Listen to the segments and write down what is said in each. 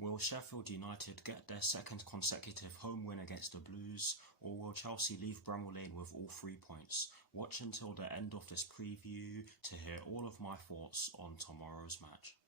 Will Sheffield United get their second consecutive home win against the Blues, or will Chelsea leave Bramall Lane with all 3 points? Watch until the end of this preview to hear all of my thoughts on tomorrow's match.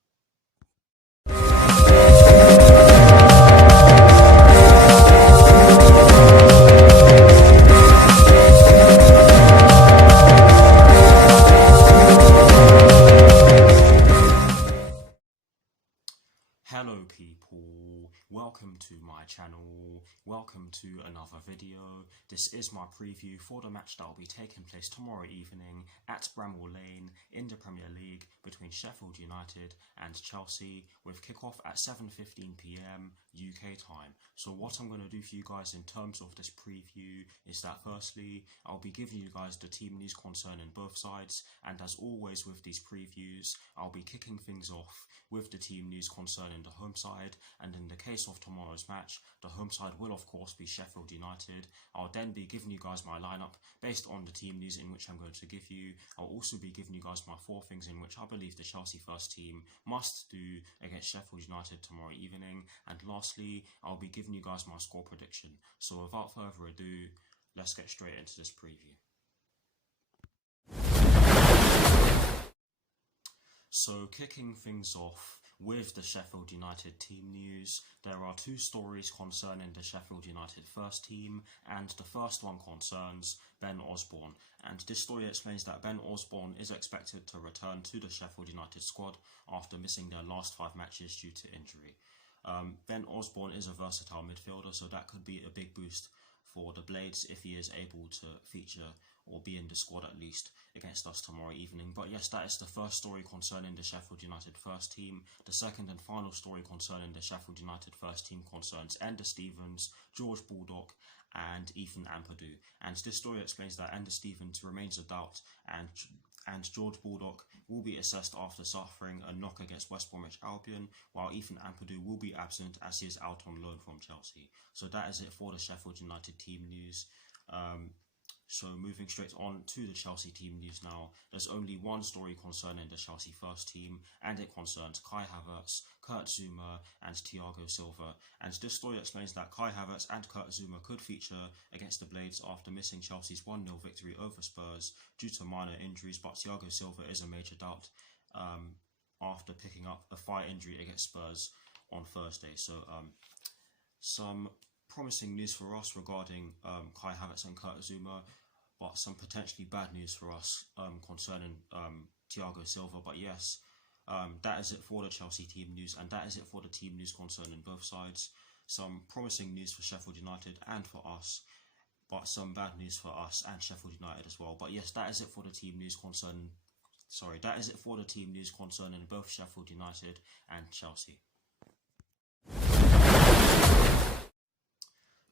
Hello people, welcome to my channel, welcome to another video. This is my preview for the match that will be taking place tomorrow evening at Bramall Lane in the Premier League between Sheffield United and Chelsea, with kickoff at 7:15 PM UK time. So what I'm going to do for you guys in terms of this preview is that firstly, I'll be giving you guys the team news concerning both sides, and as always with these previews, I'll be kicking things off with the team news concerning the home side, and in the case of tomorrow's match, the home side will of course be Sheffield United. I'll then be giving you guys my lineup based on the team news in which I'm going to give you. I'll also be giving you guys my 4 things in which I believe the Chelsea first team must do against Sheffield United tomorrow evening, and lastly, I'll be giving you guys my score prediction. So without further ado, let's get straight into this preview. So kicking things off with the Sheffield United team news, there are 2 stories concerning the Sheffield United first team, and the first one concerns Ben Osborne, and this story explains that Ben Osborne is expected to return to the Sheffield United squad after missing their last 5 matches due to injury. Ben Osborne is a versatile midfielder, so that could be a big boost for the Blades if he is able to feature or be in the squad at least against us tomorrow evening. But yes, that is the first story concerning the Sheffield United first team. The second and final story concerning the Sheffield United first team concerns Ender Stevens, George Baldock and Ethan Ampadu. And this story explains that Ender Stevens remains a doubt, and George Baldock will be assessed after suffering a knock against West Bromwich Albion, while Ethan Ampadu will be absent as he is out on loan from Chelsea. So that is it for the Sheffield United team news. So moving straight on to the Chelsea team news now, there's only one story concerning the Chelsea first team, and it concerns Kai Havertz, Kurt Zouma and Thiago Silva. And this story explains that Kai Havertz and Kurt Zouma could feature against the Blades after missing Chelsea's 1-0 victory over Spurs due to minor injuries, but Thiago Silva is a major doubt after picking up a thigh injury against Spurs on Thursday. So some promising news for us regarding Kai Havertz and Kurt Zouma, but some potentially bad news for us concerning Thiago Silva. But yes, that is it for the Chelsea team news, and that is it for the team news concerning both sides. Some promising news for Sheffield United and for us, but some bad news for us and Sheffield United as well. But yes, that is it for the team news concerning. That is it for the team news concerning both Sheffield United and Chelsea.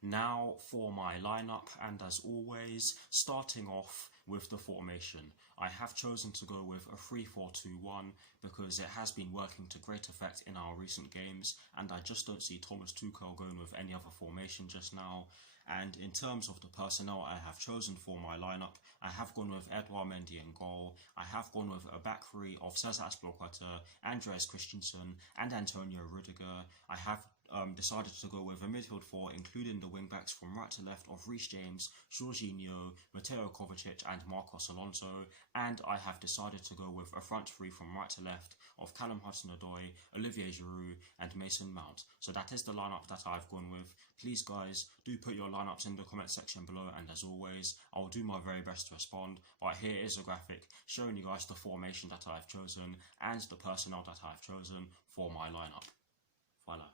Now for my lineup, and as always, starting off with the formation. I have chosen to go with a 3-4-2-1 because it has been working to great effect in our recent games, and I just don't see Thomas Tuchel going with any other formation just now. And in terms of the personnel I have chosen for my lineup, I have gone with Edouard Mendy in goal. I have gone with a back three of Cesar Azpilicueta, Andreas Christensen and Antonio Rudiger. I have decided to go with a midfield 4, including the wing-backs from right to left of Reece James, Jorginho, Mateo Kovacic and Marcos Alonso, and I have decided to go with a front 3 from right to left of Callum Hudson-Odoi, Olivier Giroud and Mason Mount. So that is the lineup that I've gone with. Please guys, do put your lineups in the comment section below, and as always, I'll do my very best to respond. But here is a graphic showing you guys the formation that I've chosen and the personnel that I've chosen for my lineup. Voila.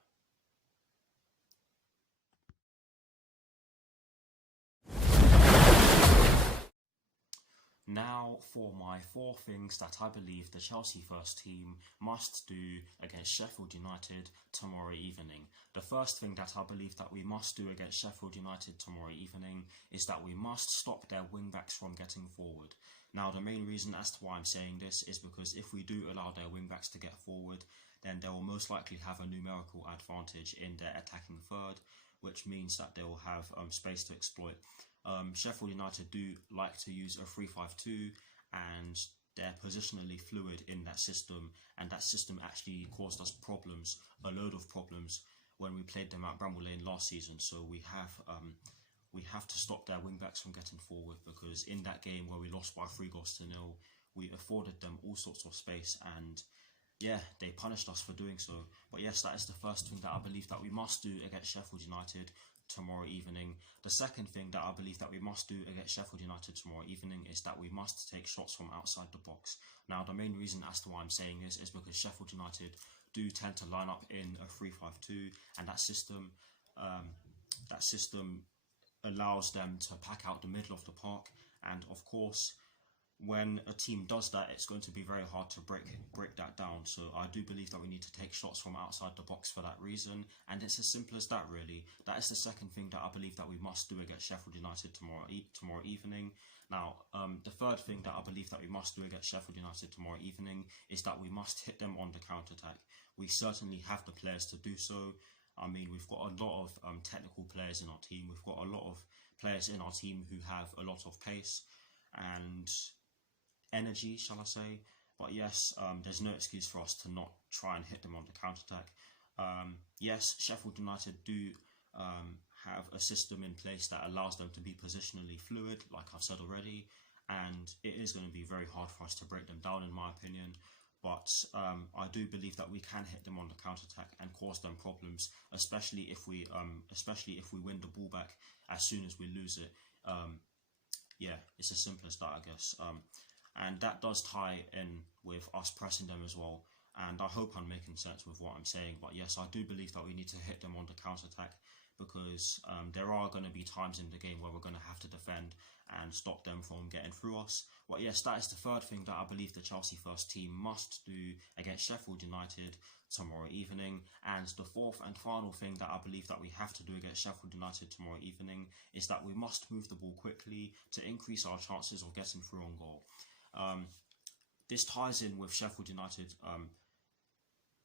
Now for my 4 things that I believe the Chelsea first team must do against Sheffield United tomorrow evening. The first thing that I believe that we must do against Sheffield United tomorrow evening is that we must stop their wing-backs from getting forward. Now the main reason as to why I'm saying this is because if we do allow their wing-backs to get forward, then they will most likely have a numerical advantage in their attacking third, which means that they will have space to exploit. Sheffield United do like to use a 3-5-2, and they're positionally fluid in that system, and that system actually caused us problems, a load of problems, when we played them at Bramall Lane last season. So we have to stop their wing backs from getting forward, because in that game where we lost by 3-0, we afforded them all sorts of space, and yeah, they punished us for doing so. But yes, that is the first thing that I believe that we must do against Sheffield United tomorrow evening. The second thing that I believe that we must do against Sheffield United tomorrow evening is that we must take shots from outside the box. Now, the main reason as to why I'm saying this is because Sheffield United do tend to line up in a 3-5-2, and that system allows them to pack out the middle of the park. And of course, when a team does that, it's going to be very hard to break that down. So I do believe that we need to take shots from outside the box for that reason, and it's as simple as that, really. That is the second thing that I believe that we must do against Sheffield United tomorrow evening. Now, the third thing that I believe that we must do against Sheffield United tomorrow evening is that we must hit them on the counter-attack. We certainly have the players to do so. I mean, we've got a lot of technical players in our team. We've got a lot of players in our team who have a lot of pace and energy, shall I say. But yes, there's no excuse for us to not try and hit them on the counter-attack. Yes, Sheffield United do have a system in place that allows them to be positionally fluid, like I've said already, and it is going to be very hard for us to break them down, in my opinion. But I do believe that we can hit them on the counter-attack and cause them problems, especially if we win the ball back as soon as we lose it. Yeah, it's as simple as that, I guess. And that does tie in with us pressing them as well. And I hope I'm making sense with what I'm saying. But yes, I do believe that we need to hit them on the counter-attack, because there are going to be times in the game where we're going to have to defend and stop them from getting through us. But yes, that is the third thing that I believe the Chelsea first team must do against Sheffield United tomorrow evening. And the fourth and final thing that I believe that we have to do against Sheffield United tomorrow evening is that we must move the ball quickly to increase our chances of getting through on goal. This ties in with Sheffield United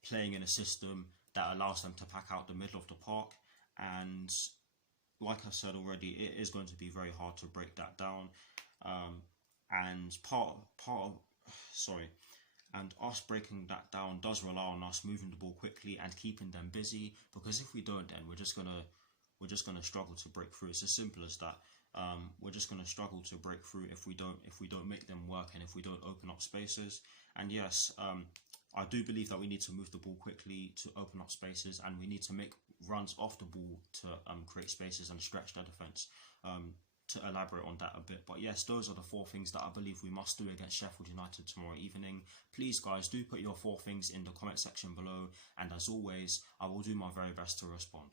playing in a system that allows them to pack out the middle of the park, and like I said already, it is going to be very hard to break that down. And us breaking that down does rely on us moving the ball quickly and keeping them busy, because if we don't, then we're just gonna struggle to break through. It's as simple as that. We're just going to struggle to break through if we don't make them work and if we don't open up spaces. And yes, I do believe that we need to move the ball quickly to open up spaces, and we need to make runs off the ball to create spaces and stretch their defence. To elaborate on that a bit. But yes, those are the four things that I believe we must do against Sheffield United tomorrow evening. Please, guys, do put your four things in the comment section below, and as always, I will do my very best to respond.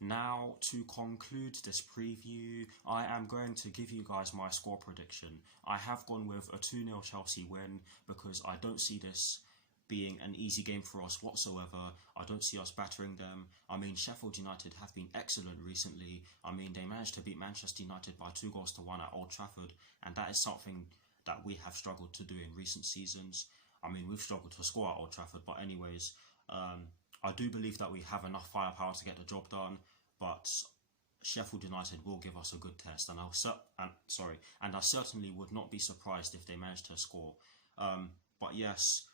Now, to conclude this preview, I am going to give you guys my score prediction. I have gone with a 2-0 Chelsea win, because I don't see this being an easy game for us whatsoever. I don't see us battering them. I mean, Sheffield United have been excellent recently. I mean, they managed to beat Manchester United by 2-1 at Old Trafford, and that is something that we have struggled to do in recent seasons. I mean, we've struggled to score at Old Trafford, but anyways, I do believe that we have enough firepower to get the job done, but Sheffield United will give us a good test, and I certainly would not be surprised if they managed to score. But yes,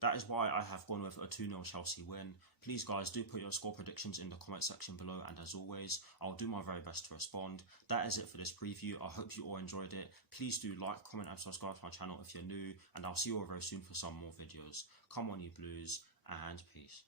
that is why I have gone with a 2-0 Chelsea win. Please, guys, do put your score predictions in the comment section below, and as always, I'll do my very best to respond. That is it for this preview. I hope you all enjoyed it. Please do like, comment, and subscribe to my channel if you're new, and I'll see you all very soon for some more videos. Come on, you Blues, and peace.